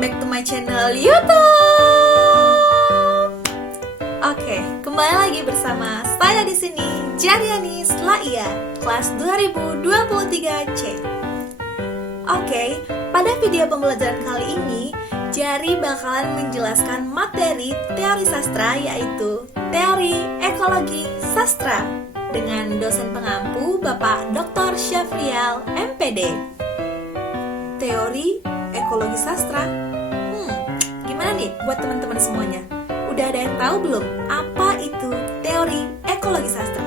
welcome back to my channel YouTube. Oke, kembali lagi bersama saya di sini, Jariani Slaia, kelas 2023C. Oke, pada video pembelajaran kali ini, Jari bakalan menjelaskan materi teori sastra, yaitu teori ekologi sastra dengan dosen pengampu Bapak Dr. Syafrial, MPD. Teori ekologi sastra. Gimana nih buat teman-teman semuanya? Udah ada yang tahu belum apa itu teori ekologi sastra?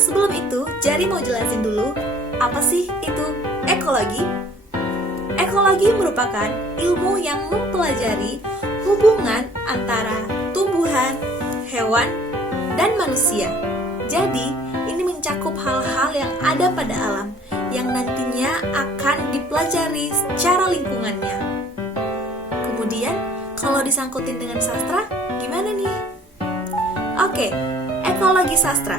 Sebelum itu, Jari mau jelasin dulu apa sih itu ekologi? Ekologi merupakan ilmu yang mempelajari hubungan antara tumbuhan, hewan, dan manusia. Jadi, ini mencakup hal-hal yang ada pada alam yang nantinya akan dipelajari secara lingkungannya. Kemudian, kalau disangkutin dengan sastra, gimana nih? Oke, ekologi sastra.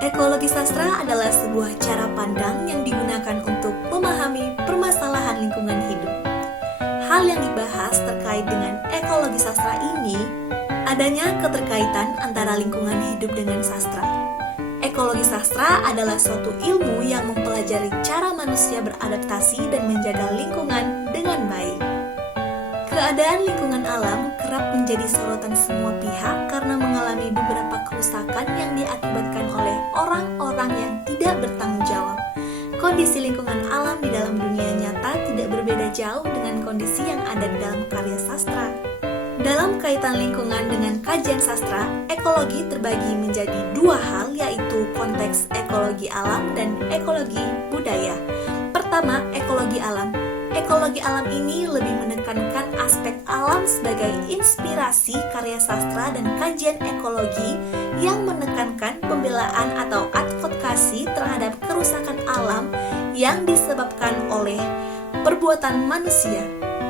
Ekologi sastra adalah sebuah cara pandang yang digunakan untuk memahami permasalahan lingkungan hidup. Hal yang dibahas terkait dengan ekologi sastra ini, adanya keterkaitan antara lingkungan hidup dengan sastra. Ekologi sastra adalah suatu ilmu yang mempelajari cara manusia beradaptasi dan menjaga lingkungan dengan baik. Keadaan lingkungan alam kerap menjadi sorotan semua pihak karena mengalami beberapa kerusakan yang diakibatkan oleh orang-orang yang tidak bertanggung jawab. Kondisi lingkungan alam di dalam dunia nyata tidak berbeda jauh dengan kondisi yang ada di dalam karya sastra. Dalam kaitan lingkungan dengan kajian sastra, ekologi terbagi menjadi dua hal, yaitu konteks ekologi alam dan ekologi budaya. Pertama, ekologi alam. Ekologi alam ini lebih menekankan aspek alam sebagai inspirasi karya sastra dan kajian ekologi yang menekankan pembelaan atau advokasi terhadap kerusakan alam yang disebabkan oleh perbuatan manusia.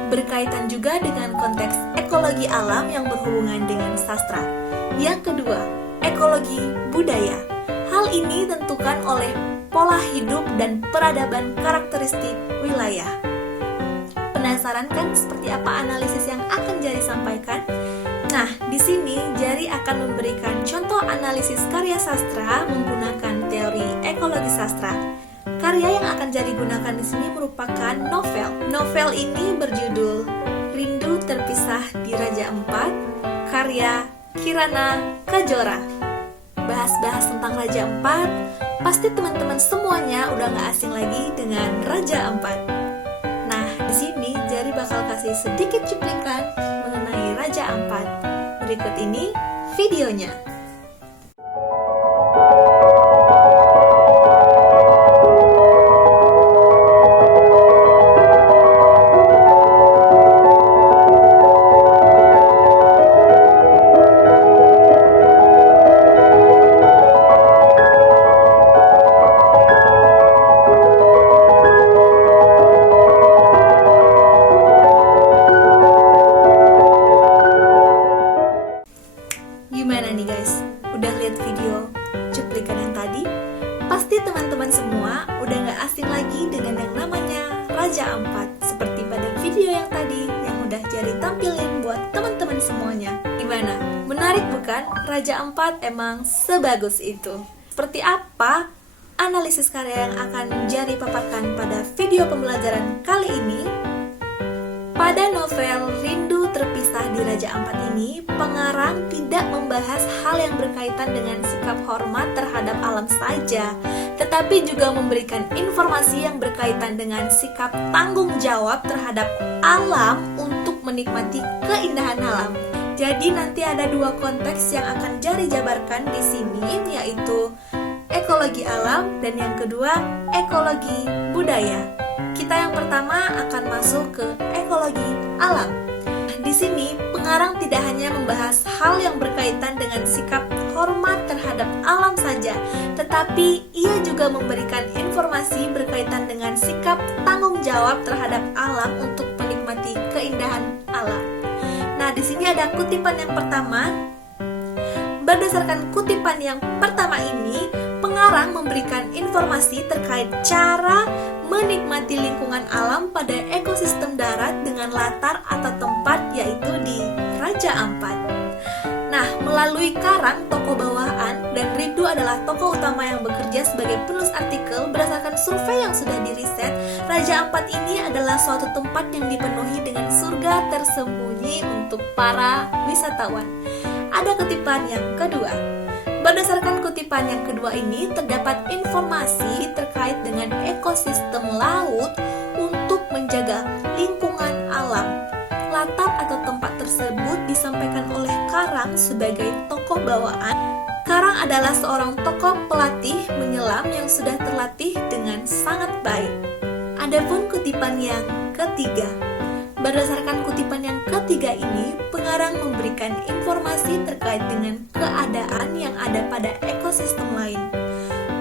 Berkaitan juga dengan konteks ekologi alam yang berhubungan dengan sastra. Yang kedua, ekologi budaya. Hal ini ditentukan oleh pola hidup dan peradaban karakteristik wilayah. Penasaran kan seperti apa analisis yang akan Jari sampaikan? Nah, di sini Jari akan memberikan contoh analisis karya sastra menggunakan teori ekologi sastra. Karya yang akan Jari gunakan di sini merupakan novel. Novel ini berjudul Rindu Terpisah di Raja Empat, karya Kirana Kajora. Bahas-bahas tentang Raja Empat, pasti teman-teman semuanya udah gak asing lagi dengan Raja Empat. Nah, di sini Jari bakal kasih sedikit cuplikan mengenai Raja Empat. Berikut ini videonya. Gimana nih guys? Udah lihat video cuplikan yang tadi? Pasti teman-teman semua udah gak asing lagi dengan yang namanya Raja Empat, seperti pada video yang tadi yang udah Jari tampilin buat teman-teman semuanya. Gimana? Menarik bukan? Raja Empat emang sebagus itu. Seperti apa analisis karya yang akan Jari paparkan pada video pembelajaran kali ini? Pada novel Rindu Terpisah di Raja Empat ini, pengarang tidak membahas hal yang berkaitan dengan sikap hormat terhadap alam saja, tetapi juga memberikan informasi yang berkaitan dengan sikap tanggung jawab terhadap alam untuk menikmati keindahan alam. Jadi nanti ada dua konteks yang akan Jari jabarkan di sini, yaitu ekologi alam dan yang kedua ekologi budaya. Kita yang pertama akan masuk ke ekologi alam. Di sini, pengarang tidak hanya membahas hal yang berkaitan dengan sikap hormat terhadap alam saja, tetapi ia juga memberikan informasi berkaitan dengan sikap tanggung jawab terhadap alam untuk menikmati keindahan alam. Nah, di sini ada kutipan yang pertama. Berdasarkan kutipan yang pertama ini, pengarang memberikan informasi terkait cara menikmati mengamati lingkungan alam pada ekosistem darat dengan latar atau tempat yaitu di Raja Ampat. Nah, melalui Karang, tokoh bawahan, dan Rindu adalah tokoh utama yang bekerja sebagai penulis artikel. Berdasarkan survei yang sudah diriset, Raja Ampat ini adalah suatu tempat yang dipenuhi dengan surga tersembunyi untuk para wisatawan. Ada kutipan yang kedua. Berdasarkan kutipan yang kedua ini, terdapat informasi terkait dengan ekosistem laut untuk menjaga lingkungan alam. Latar atau tempat tersebut disampaikan oleh Karang sebagai tokoh bawaan. Karang adalah seorang tokoh pelatih menyelam yang sudah terlatih dengan sangat baik. Adapun kutipan yang ketiga. Berdasarkan kutipan yang ketiga ini, pengarang memberikan informasi terkait dengan keadaan yang ada pada ekosistem lain,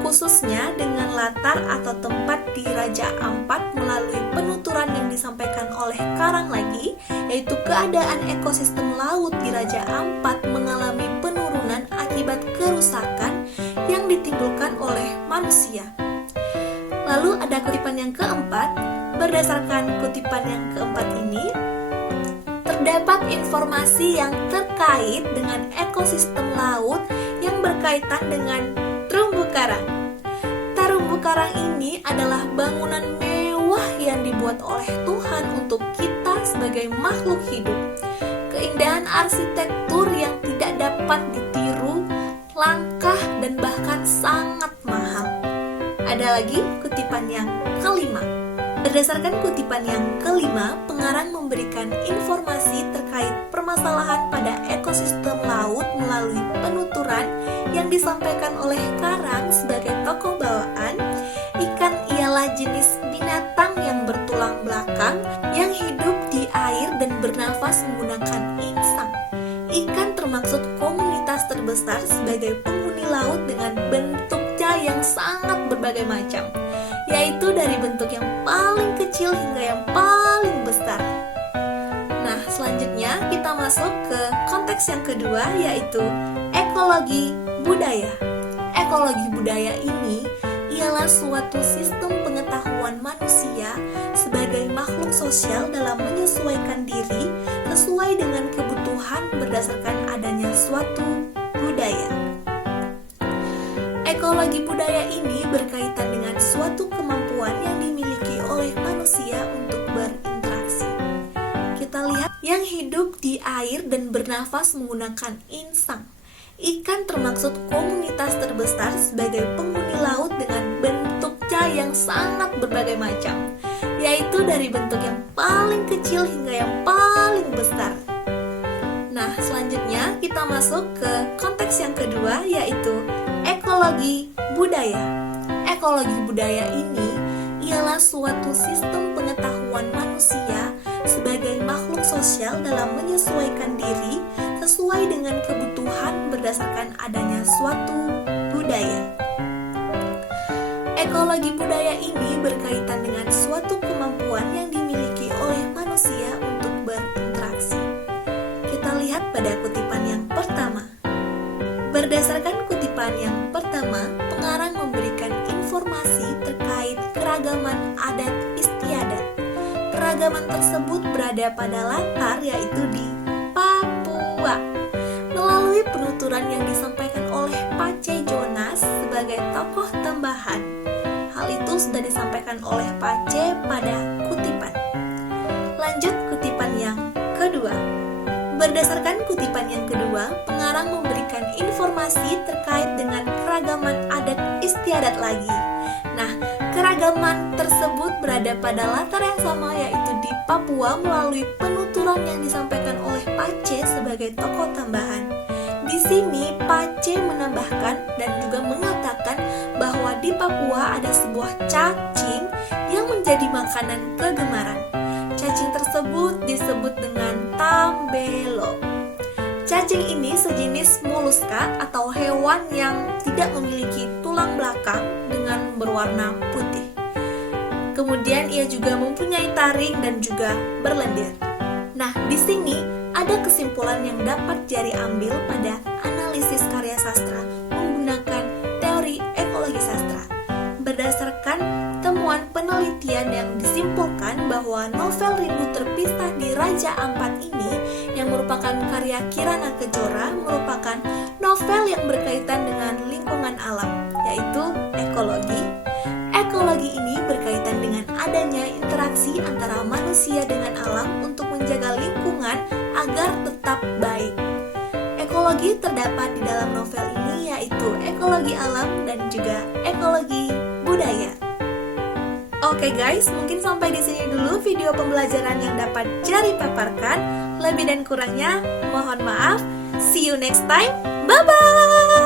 khususnya dengan latar atau tempat di Raja Ampat melalui penuturan yang disampaikan oleh Karang lagi, yaitu keadaan ekosistem laut di Raja Ampat mengalami penurunan akibat kerusakan yang ditimbulkan oleh manusia. Lalu ada kutipan yang keempat. Berdasarkan kutipan yang keempat ini, terdapat informasi yang terkait dengan ekosistem laut yang berkaitan dengan terumbu karang. Terumbu karang ini adalah bangunan mewah yang dibuat oleh Tuhan untuk kita sebagai makhluk hidup. Keindahan arsitektur yang tidak dapat ditiru, langkah dan bahkan sangat mahal. Ada lagi kutipan yang kelima. Berdasarkan kutipan yang kelima, pengarang memberikan informasi terkait permasalahan pada ekosistem laut melalui penuturan yang disampaikan oleh Karang sebagai tokoh bawaan. Ikan ialah jenis binatang yang bertulang belakang yang hidup di air dan bernafas menggunakan insang. Ikan termaksud komunitas terbesar sebagai penghuni laut dengan bentuknya yang sangat berbagai macam, yaitu dari bentuk yang paling kecil hingga yang paling besar. Nah, selanjutnya kita masuk ke konteks yang kedua, yaitu ekologi budaya. Ekologi budaya ini ialah suatu sistem pengetahuan manusia sebagai makhluk sosial dalam menyesuaikan diri sesuai dengan kebutuhan berdasarkan adanya suatu budaya. Ekologi budaya ini berkaitan dengan suatu kemampuan yang dimiliki oleh manusia untuk berinteraksi. Kita lihat yang hidup di air dan bernafas menggunakan insang. Ikan termaksud komunitas terbesar sebagai penghuni laut dengan bentuknya yang sangat berbagai macam, yaitu dari bentuk yang paling kecil hingga yang paling besar. Nah, selanjutnya kita masuk ke konteks yang kedua, yaitu ekologi budaya. Ekologi budaya ini ialah suatu sistem pengetahuan manusia sebagai makhluk sosial dalam menyesuaikan diri sesuai dengan kebutuhan berdasarkan adanya suatu budaya. Ekologi budaya ini berkaitan dengan suatu kemampuan yang dimiliki oleh manusia untuk berinteraksi. Kita lihat pada kutipan yang pertama. Berdasarkan kutipan yang pertama, pengarang memberikan informasi terkait keragaman adat istiadat. Keragaman tersebut berada pada latar yaitu di Papua. Melalui penuturan yang disampaikan oleh Pace Jonas sebagai tokoh tambahan. Hal itu sudah disampaikan oleh Pace pada kutipan. Lanjut kutipan yang kedua. Berdasarkan kutipan yang kedua, pengarang memberikan informasi terkait dengan keragaman adat istiadat lagi. Nah, keragaman tersebut berada pada latar yang sama yaitu di Papua melalui penuturan yang disampaikan oleh Pace sebagai tokoh tambahan. Di sini Pace menambahkan dan juga mengatakan bahwa di Papua ada sebuah cacing yang menjadi makanan kegemaran. Cacing tersebut disebut dengan tambelo. Cacing ini sejenis moluska atau hewan yang tidak memiliki tulang belakang dengan berwarna putih. Kemudian ia juga mempunyai taring dan juga berlendir. Nah, di sini ada kesimpulan yang dapat diambil pada analisis karya sastra menggunakan teori ekologi sastra. Berdasarkan temuan penelitian penelitian yang disimpulkan bahwa novel Rindu Terpisah di Raja Ampat ini yang merupakan karya Kirana Kejora merupakan novel yang berkaitan dengan lingkungan alam, yaitu ekologi. Ekologi ini berkaitan dengan adanya interaksi antara manusia dengan alam untuk menjaga lingkungan agar tetap baik. Ekologi terdapat di dalam novel ini yaitu ekologi alam dan juga ekologi budaya. Oke guys, mungkin sampai di sini dulu video pembelajaran yang dapat Jari paparkan. Lebih dan kurangnya mohon maaf. See you next time. Bye bye.